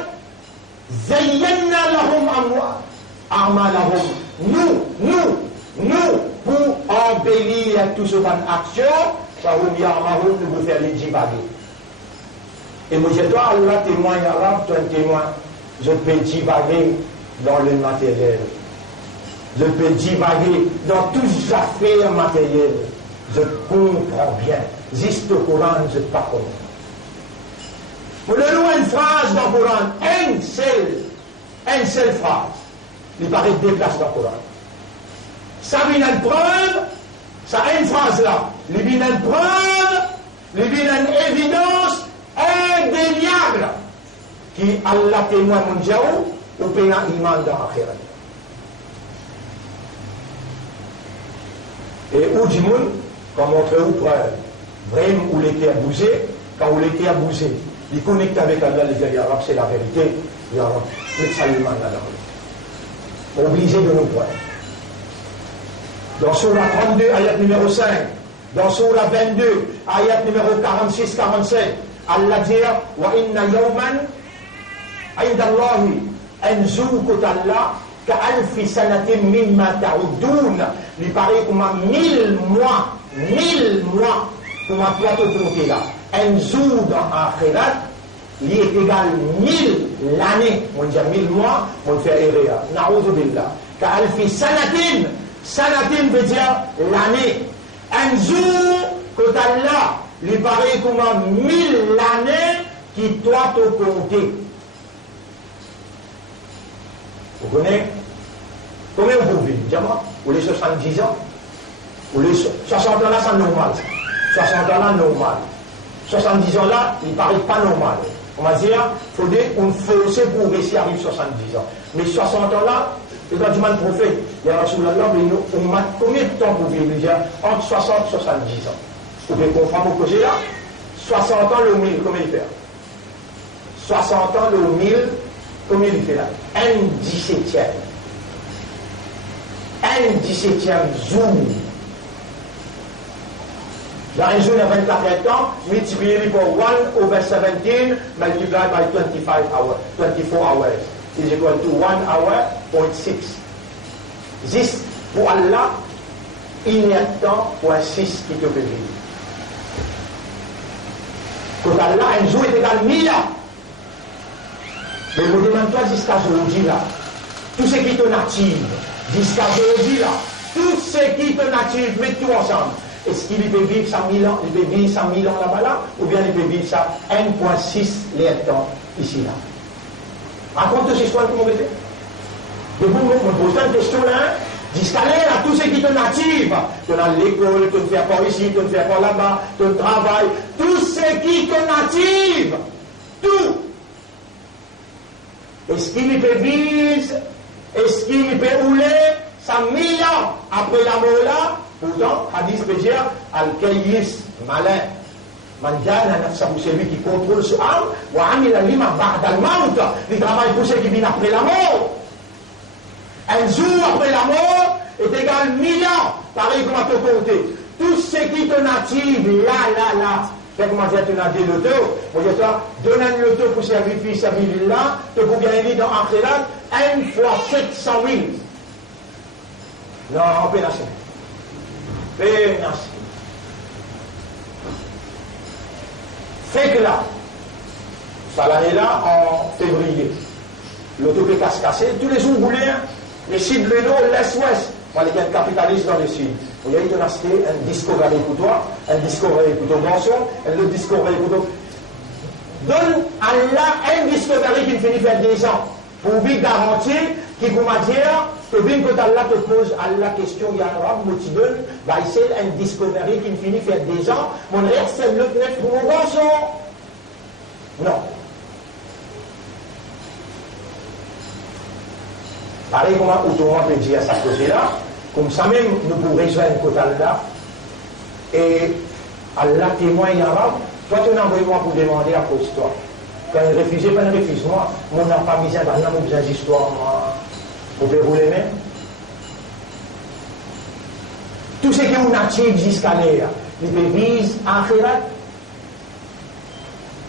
zayyanna lahum a'malahum. Nous, pour embellir tout ce ban action, ça vous ya'marun, nous vous faire les divaguer. Et moi, je dois Allah témoigne arabe, tu es un témoin. Je peux divaguer dans le matériel. Je peux divaguer dans toutes les affaires matérielles. Je comprends bien. Juste au Coran, je ne sais pas comment. Vous le louez une phrase dans le Coran, une seule phrase. Il paraît deux places dans le Coran. Ça vient une preuve, ça a une phrase là. Il vient une preuve, il vient une évidence. Indéniable qui Allah témoin mondial ou pénal iman dans l'akhirat. Et où dit moun, quand montre ou preuve, vraiment où l'été abusé, quand où l'été abusé, il connecte avec Allah, les gars, Arab, c'est la vérité, il y a un ça iman là-dedans. Obligé de nous preuve. Dans Surah 32, ayat numéro 5, dans Surah 22, ayat numéro 46-47, Allah dit wa inna yawman inda Allahi anzuku Allah ka alfi sanatin mimma ta'udun. Il paraît comme 1000 mois comme un plateau compté là. Anzou dans akhirat, il est égal 1000 l'année. On dit 1000 mois, on fait erreur. Na'udhu billah. Ka alfi sanatin veut dire l'année. Anzou Allah. Il paraît comme 1000 années qui doit te compter. Vous connaissez? Combien vous vivez? Dis-moi, ou les 70 ans? Ou les 60 ans là, c'est normal. 60 ans là, normal. 70 ans là, il ne paraît pas normal. On va dire, il faudrait un forcer pour réussir à arriver 70 ans. Mais 60 ans là, c'est quand tu m'as le prophète, il y a Rasulallah, on m'a combien de temps pour vivre? Entre 60 et 70 ans. Vous pouvez comprendre pourquoi j'ai là. 60 ans le 1000, combien il fait? 60 ans le 1000, combien il fait là? Un 17e. Un 17e jour. Dans un jour de 24 ans, multiplié par 1 over 17, multiplied by 24 hours. Is equal to 1 hour.6. Juste pour Allah, il y a temps pour un 6 qui te peut vivre. Quand Allah, un jour est égal 1000 ans. Mais vous demandez-toi jusqu'à aujourd'hui là, tout ce qui est natif, jusqu'à aujourd'hui là, tout ce qui est natif, mettez-tout ensemble. Est-ce qu'il peut vivre 100 000 ans, il peut vivre 100 000 ans là-bas là, ou bien il peut vivre ça 1,6 les temps ici là? Raconte cette histoire comment vous faites. Et vous me posez une question là, jusqu'à là, tout ce qui est natif, tu as l'école, tu ne fais pas ici, tu ne fais pas là-bas, tu travailles, tout ce qui est natif, tout. Est-ce qu'il peut vivre, est-ce qu'il peut rouler 100 000 ans après la mort là? Pourtant, hadith peut dire, al-kayyis, malin. Man jana nafsahu, c'est lui qui contrôle ce âme, wa amila lima ba'da al-maut, il travaille pour ceux qui viennent après la mort. Un jour après la mort est égal 1000 ans. Pareil comme à te compter. Tout ce qui te native, là. C'est comment dire, tu n'as dit l'auto. On dit, toi, donne un loto pour sacrifier sa vie là, tu peux gagner dans Akhirat, 1 fois 700 000. Non, on peut lâcher. Fait que là, ça l'année là, en février, l'auto peut casser, tous les jours roulés, les sites vélo, l'est-ouest, on les capitalistes dans le sud. Vous voyez, tu as acheté un Discovery pour toi, un Discovery pour ton garçon, un autre Discovery pour ton. Donne à Allah un Discovery qui finit faire 10 ans, pour lui garantir qu'il vous m'a dit que bien que Allah te pose à la question, il y a un rab, tu donnes, bah, c'est un Discovery qui finit faire 10 ans, mon reste c'est le net pour mon garçon. Non. Pareil comme autrement peut dire à sa côté-là, comme ça même nous pouvons rejoindre côté Allah, et Allah témoigne arabe, toi tu n'envoies moi pour demander à cause de toi. Quand il refuse, pas il refuse moi, mon n'a pas mis un barrière, mon besoin d'histoire, moi, vous pouvez vous les mettre. Tout ce qui est natif jusqu'à l'air, il vise à Akhirat.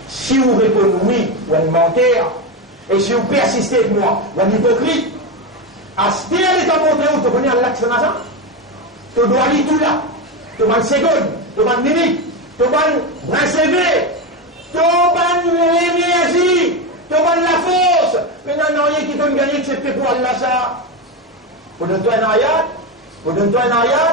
Si vous répondez oui, ou un menteur, et si vous persistez avec moi, ou un hypocrite, à ce qu'il est en montré où tu connais Allah qui s'en a ça, tu dois aller tout là, tu vas une seconde, tu vas une minute, tu vas un CV, tu vas l'énergie, tu vas la force. Maintenant, il n'y a rien qui donne gagner que c'est pour Allah ça. Vous donne-toi un ayat,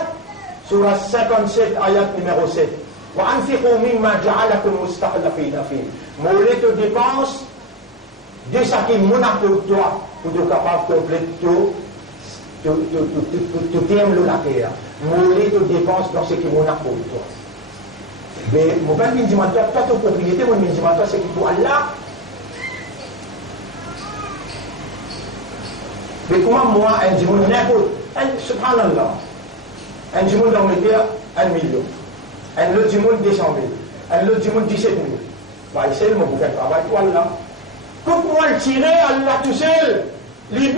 sur la 57 ayat numéro 7. وَأَنْفِقُوا مِمَّا جَعَلَكُمْ مُسْتَخْلَفِينَ فِيهِ. Moulez te dépense de ce qui est mon pour toi, pour être capable de compléter tout terme la terre. Moulez te dépense dans ce qui est mon pour toi. Mais mon père me dit, toi, ta propriété, mon me dit, toi, c'est qui pour Allah. Mais comment moi, un dimanche, n'importe, subhanallah, un dimanche dans le terre, 1 million. Un autre dimanche, 200 000. Un autre dimanche, 17 000. Bah, c'est le mot pour faire le travail pour Allah. Comme moi le tirer, Allah tout seul, il y a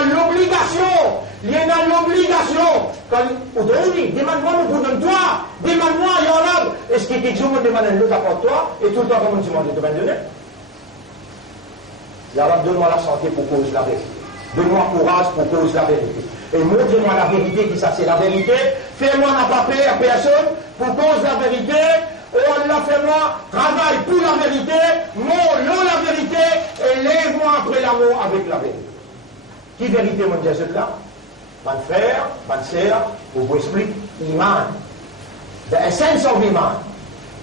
l'obligation. Il y a l'obligation. Quand aujourd'hui, demande-moi pour toi, demande-moi, il y en a. Est-ce qu'il y a quelque chose qui demande un autre pour toi, et tout le temps, comme tu demandes, tu vas me donner? Ya Rab, donne-moi la santé pour cause la vérité. Donne-moi courage pour cause la vérité. Et montre-moi la vérité, qui ça c'est la vérité. Fais-moi n'a pas peur à personne pour cause la vérité. Oh Allah, fais-moi travail pour la vérité, mon la vérité, et lève-moi après l'amour avec la vérité. Qui vérité, mon Dieu, c'est là? Mon frère, ma sœur, vous expliquer, Iman. The essence of Iman.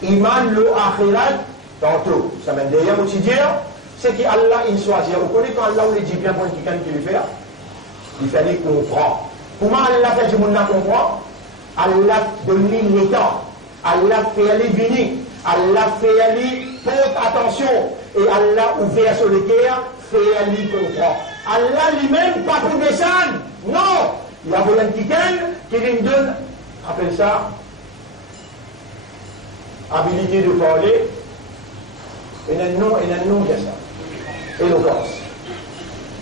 Iman, le akhirat, tantôt, ça m'a d'ailleurs au quotidien, c'est qu'Allah, il choisit. Vous connaissez quand Allah, il dit bien pour quelqu'un qui le fait? Il fallait comprendre. Comment Allah fait que le monde comprend? Allah donne le temps. Allah fait aller venir. Allah fait aller porte attention. Et Allah ouvert sur le cœur, fait aller comprendre. Allah lui-même, pas pour descendre. Non. Il y a un quelqu'un qui lui donne, appelle ça, habilité de parler. Et un nom de ça. Éloquence.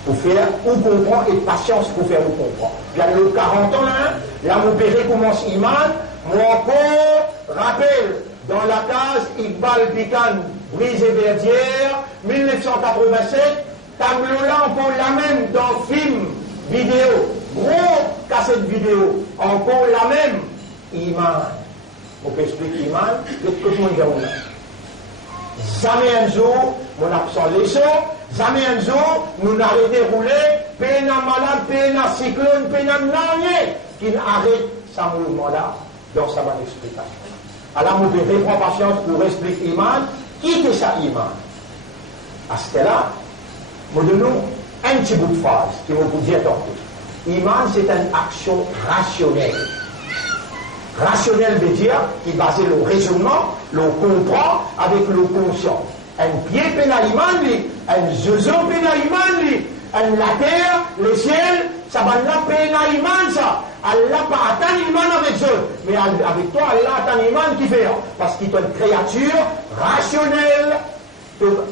Pour faire ou comprendre et patience pour faire ou comprendre. Il y a le 40 ans là, mon père commence Iman, moi encore, rappel, dans la case Iqbal Pican, Brise et Verdière, 1987, tableau là, encore la même dans film, vidéo, gros cassette vidéo, encore la même, Iman. On peut expliquer Iman, de tout le monde là. Jamais un jour, mon absent leçon, jamais un jour, nous n'arrêtons de rouler, peine à malade, peine à cyclone, peine à nanier, qui n'arrête ce mouvement-là dans sa bonne explication. Alors, nous devons prendre patience pour expliquer Iman, qui est ça Iman? À ce là nous donnons un petit bout de phrase qui va vous dire tantôt. Iman, c'est une action rationnelle. Rationnel veut dire qui est basé le raisonnement, le comprend avec le conscient. Un pied pénaliman, un zozo pénaliman, un la terre, le ciel, ça va là pénaliman ça. Allah pas atteindre iman avec eux, mais avec toi Allah atteindre iman qui fait, parce qu'il est une créature rationnelle.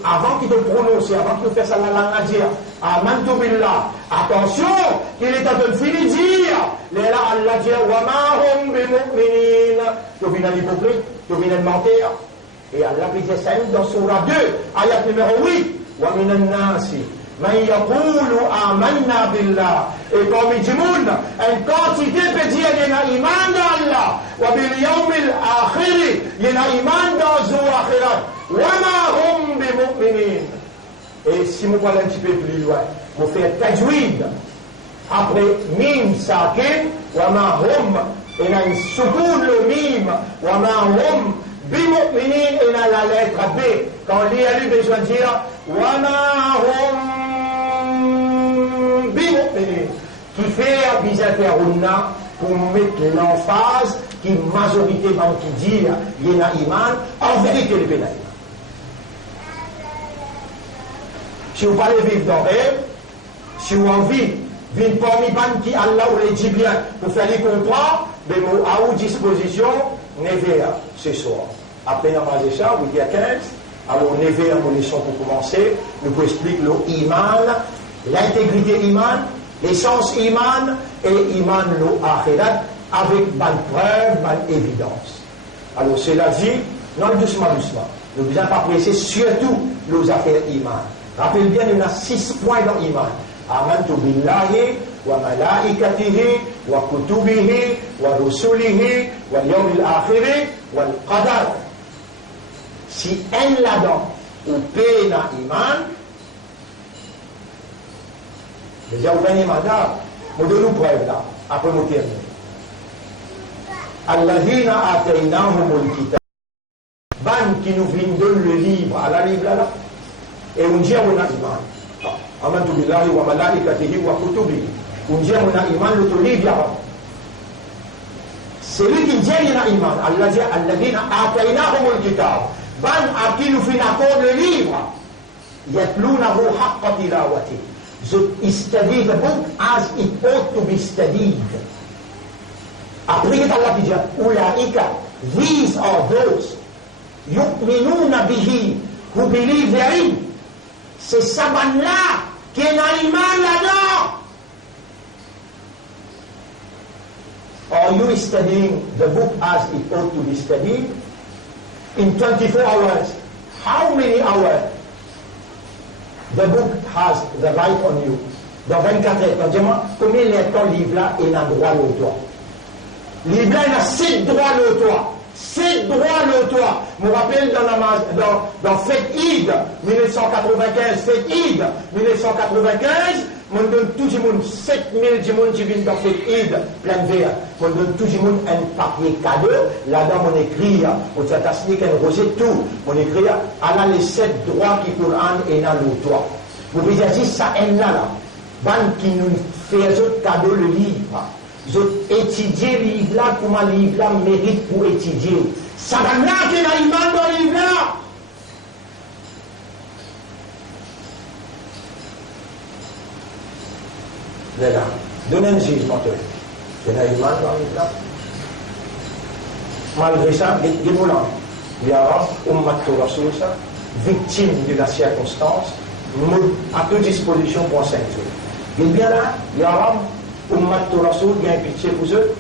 avant qu'il te prononce, avant qu'il te fasse la langue à dire, amantu billah, attention, qu'il est en train de finir de dire, là, Allah dit, wa ma hum bi mu'minin, tu viens l'hypocrite, tu viens de mentir. Et Allah dit ça dans Surah 2, ayat numéro 8, wa minan nasi. Man yaqulu amanna billah. Et comme il dit, une quantité peut dire qu'il y a iman dans Allah. Wa bil yawmil akhir, il y a iman dans Zou akhirat. Wa ma hum bi mu'minin. Et si vous parlez un petit peu plus loin, vous faites tajwid. Après mim sakin, wa ma hum, il y a une soukoun le mim, wa ma hum. Bimukminin est dans la lettre B. Quand on lit, il a besoin de dire Wama hum bimukminin. Qui fait bisaterouna pour mettre l'emphase qui majorité dans qui dit Yena Iman, en vérité le bénin. Si vous parlez vivre dans rêve, si vous avez envie, vivre parmi les qui Allah ou les dit bien pour faire les contrats, mais vous à votre disposition, never ce soir. Après namaz ça, 8h15, alors never mon leçon pour commencer, nous pouvons expliquer le iman, l'intégrité iman, l'essence iman et iman le akhirat avec bonne preuve, bonne évidence. Alors cela dit, non doucement. Nous ne devons pas presser surtout nos affaires iman. Rappelez bien, il y a 6 points dans iman. Amantu billahi wa malaikatihi wa kutubihi wa rusulihi wa yawmil akhir wa al-qadar. Si elle là-dedans ou paie dans iman, déjà vous venez madame, vous donnez nous preuve là, après vous terminer. Alladhina ataynahumul kitab. Ban qui nous vient donner le livre, à la livre là, et on dit on a iman. Amantu billahi wa malaikatihi wa kutubihi. On dit on a iman le livre là. C'est lui qui dit il a iman. Allah dit alladhina ataynahumul kitab. Ban à qui nous fait accord le livre. Yatlunahu haqqa tilawati. They study the book as it ought to be studied. Après Allah qui dit ulaika, these are those yu'minuna bihi, who believe therein. C'est ça là qui est un iman là-dedans. Are you studying the book as it ought to be studied? In 24 hours, how many hours the book has the right on you? Dans 24 heures, dis-moi, combien de temps livre là est dans droit le toi? Livre là, il a 7 droits le toi. 7 droits le toi. Je me rappelle dans Fête Eid 1995, Fête Eid 1995, on donne tout le monde, 7000 personnes qui viennent dans Fête Eid, plein de verre. On donne tout le monde un papier cadeau. Là-dedans, on écrit, on s'attache qu'un rosé tout. On écrit, Allah les 7 droits qui Coran et dans le toit. Vous pouvez dire, ça est là. Ban qui nous fait un cadeau le livre. Je étudier le livre là, comment le livre là mérite pour étudier. Ça va là qu'il y a iman dans le livre là. Là, donnez un jugement. Il y a iman dans le livre là. Malgré ça, il y a Ummatul Rasul, victime de la circonstance, à toute disposition pour 5 jours. Il est bien là, il y a Ummatul Rasul, il y a un pitié pour eux.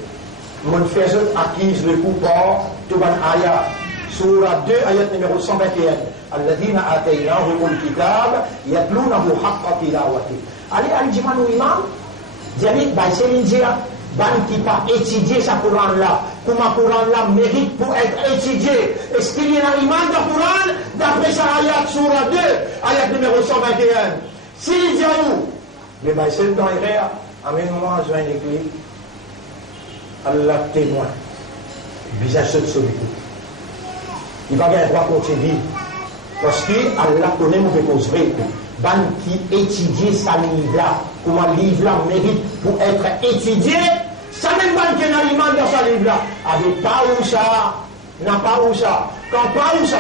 Mon faisant acquise le coup par Tuban Ayah, Surah 2, ayat numéro 121. Alladhina ataynahumul kitab, yatlunahu haqqa tilawati. Allez, dis-moi, nous, imam, dis-moi, c'est l'India, ban qui pas étudier sa Coran là, comment Coran là mérite pour être étudié. Est-ce qu'il y a un imam dans le Coran, d'après sa ayat, Surah 2, ayat numéro 121. S'il dit où, mais c'est dans les rêves. Amène-moi à une église. Allah témoin. Visage de solitude. Il va gagner droit contre vie. Parce que Allah connaît mon cause vraie. Ban qui étudie sa livre là. Comment livre là mérite pour être étudié. Ça même ban qui est un aliment dans sa livre là. Avec pas où ça. N'a pas où ça. Quand pas où ça,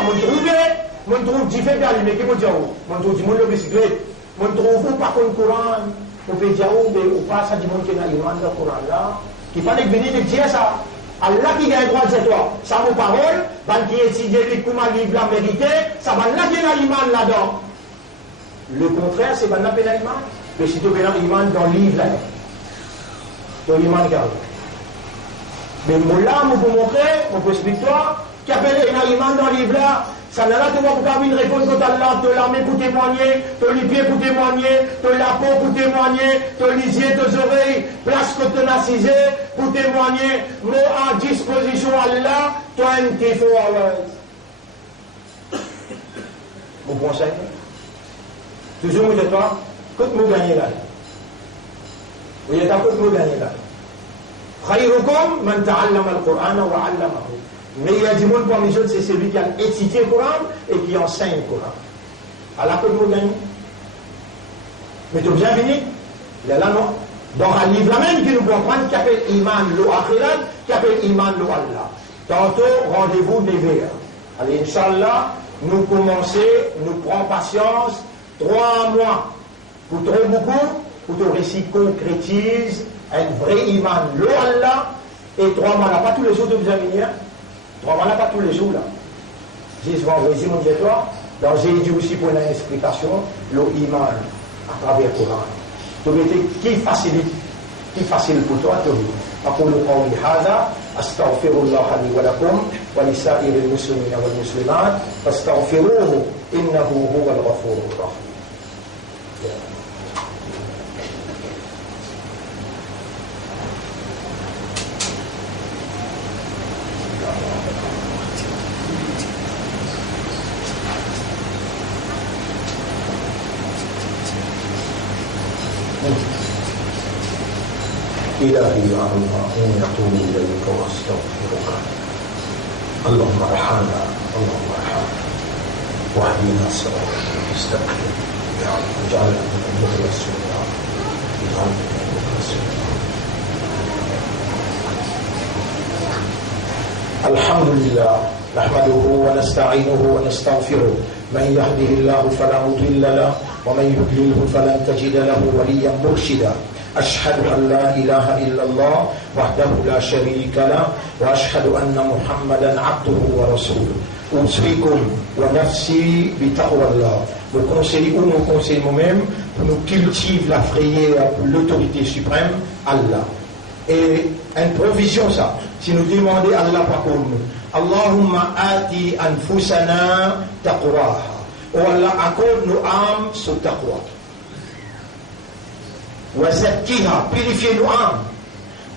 mon trouve différent mais qui me dit où. Mon trouve du monde le bicyclette. Mon trouve pas contre Coran. On peut dire ou pas ça du monde qui n'a pas le Coran là, qui fallait venir de dire ça. Allah qui a un droit de dire toi, ça vos paroles, ban qui étudie les comment livre la vérité, ça va là qui a l'iman là-dedans. Le contraire, c'est ban la l'iman. Mais si tu veux l'iman dans le livre là, tu l'iman garde. Mais là, je vous montrer, je vous expliquer toi, qui appelle l'iman dans le livre là. Ça n'a pas pour avoir une réponse contre Allah, te l'armée pour témoigner, te les pieds pour témoigner, te la peau pour témoigner, te les yeux, tes oreilles, place que te n'assisé pour témoigner, nous en disposition Allah, 24 hours. Vous conseillez? Toujours vous dites toi, que nous gagnons là. Vous dites que nous gagnons là. خيركم من تعلم القرآن وعلمه. Mais il y a du monde parmi les autres, c'est celui qui a étudié le Coran et qui enseigne le Coran. Alors que nous gagnons. Mais tu bien fini? Il est là, non? Dans un livre là même qui nous comprend, qui appelle Iman lo Akhirat, qui appelle Iman lo Allah. Tantôt, rendez-vous des verts. Allez, Inch'Allah, nous commençons, nous prenons patience, 3 mois. Pour trop beaucoup, pour que le récit concrétise un vrai Iman lo Allah, et 3 mois, là, pas tous les jours de vous amener, hein? 3 mois là, pas tous les jours là. J'ai vendredi, mon toi, donc j'ai dit aussi pour une explication, le iman à travers le Coran. Tu mettez qui facilite pour toi, tu dis. أقول قولي هذا أستغفر الله لي ولكم ولسائر المسلمين والمسلمات فاستغفروه إنه هو الغفور الرحيم. إلهي يا الله إني أتوب إليك وأستغفرك اللهم ارحمنا واهدنا الصراط المستقيم يا رب اجعلنا من المخلصين يا رب اجعلنا من المخلصين. الحمد لله نحمده ونستعينه ونستغفره من يهده الله فلا مضل له ومن يضلله فلن تجد له وليا مرشدا. أشهد أن لا إله إلا الله وحده لا شريك له وأشهد أن محمدا عبده ورسوله. أوصيكم ونفسي بتقوى الله. Nous conseillons nous-mêmes pour nous cultiver la frayeur pour l'autorité suprême, Allah. Et une provision ça, si nous demandons à Allah pour nous, Allahumma ati anfusana taqwaha. Oh Allah, accorde nos âmes sur taqwa. وزكيها, purifiez nos âmes.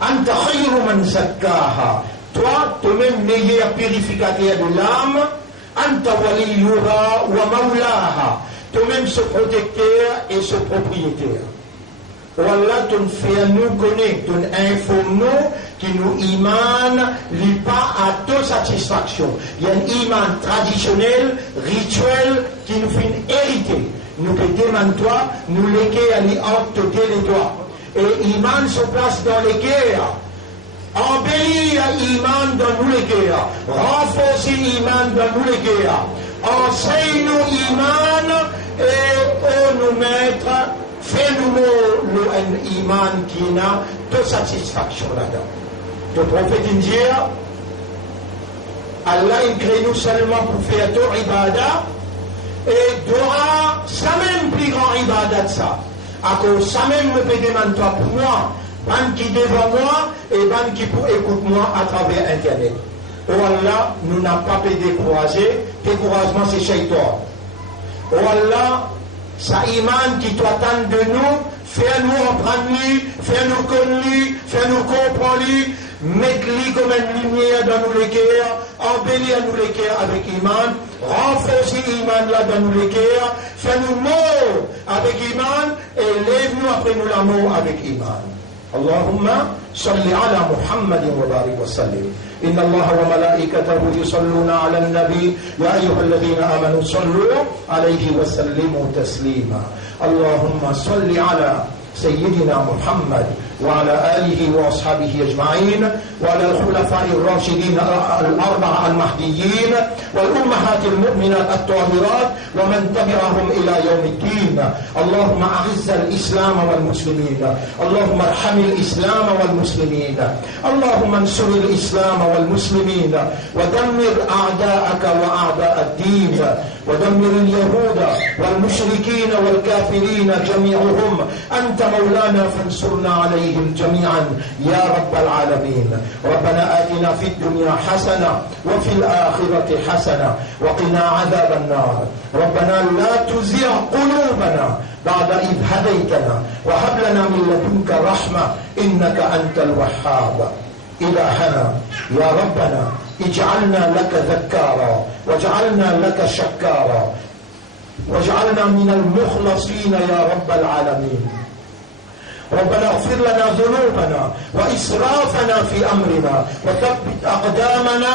أنت خير من زكاها. Toi, toi-même meilleur purificateur de l'âme. أنت وليها ومولاها. Toi-même ce protecteur et ce propriétaire. Wallah, ton fait nous connaît, ton informe-nous qui nous iman lit pas à toute satisfaction. Il y a un iman traditionnel, rituel qui nous fait hériter. Nous que demande-toi, nous léguer à l'entité les doigts. Et iman se place dans les guerres. Embellir iman dans nous les guerres. Renforcer iman dans nous les guerres. Enseigne-nous iman et nous mettre, fais-nous un iman qui n'a de satisfaction là-dedans. Le prophète dit, Allah il crée nous seulement pour faire tout ibadah. Et Dora, ça même plus grand ibadat ça. À cause ça même me fait demander toi pour moi, ban qui devant moi et ban qui pour écoute moi à travers internet. Oh Allah, nous n'a pas pu décourager, découragement c'est shaitan. Oh Allah, ça iman qui t'attend de nous, fais-nous apprendre lui, fais-nous connaître lui, fais-nous comprendre lui, mets-lui comme une lumière dans nous les cœurs, embellir nous les cœurs avec iman, renforcer iman là dans nous les cœurs, fais-nous mort avec iman et lève-nous après nous la mort avec iman. Allahumma salli ala Muhammadin wa barik wa sallim. إن الله وملائكته يصلون على النبي يا أيها الذين آمنوا صلوا عليه وسلموا تسليما. اللهم صل على سيدنا محمد وعلى آله وأصحابه أجمعين، وعلى الخلفاء الراشدين الأربعة المهديين، والأمهات المؤمنات الطاهرات، ومن تبعهم إلى يوم الدين. اللهم أعز الإسلام والمسلمين، اللهم ارحم الإسلام والمسلمين، اللهم انصر الإسلام والمسلمين، ودمر أعداءك وأعداء الدين، ودمر اليهود والمشركين والكافرين جميعهم. أنت مولانا فانصرنا عليهم جميعا يا رب العالمين. ربنا آتنا في الدنيا حسنة وفي الآخرة حسنة وقنا عذاب النار. ربنا لا تزغ قلوبنا بعد إذ هديتنا وهب لنا من لدنك رحمة إنك أنت الوهاب. إلهنا يا ربنا اجعلنا لك ذكارا واجعلنا لك شكارا واجعلنا من المخلصين يا رب العالمين. ربنا اغفر لنا ذنوبنا وإسرافنا في أمرنا وثبت أقدامنا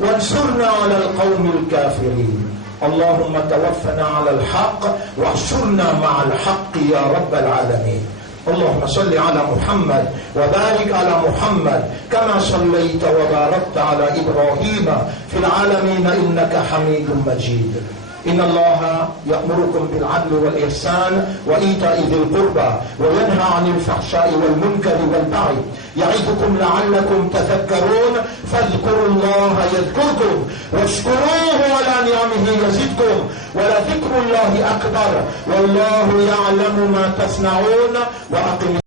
وانصرنا على القوم الكافرين. اللهم توفنا على الحق واحشرنا مع الحق يا رب العالمين. اللهم صل على محمد وبارك على محمد كما صليت وباركت على إبراهيم في العالمين إنك حميد مجيد. إن الله يأمركم بالعدل والإحسان وإيتاء ذي القربى وينهى عن الفحشاء والمنكر والبغي يعظكم لعلكم تذكرون. فاذكروا الله يذكركم واشكروه على نعمه يزدكم ولذكر الله أكبر والله يعلم ما تصنعون. وأقم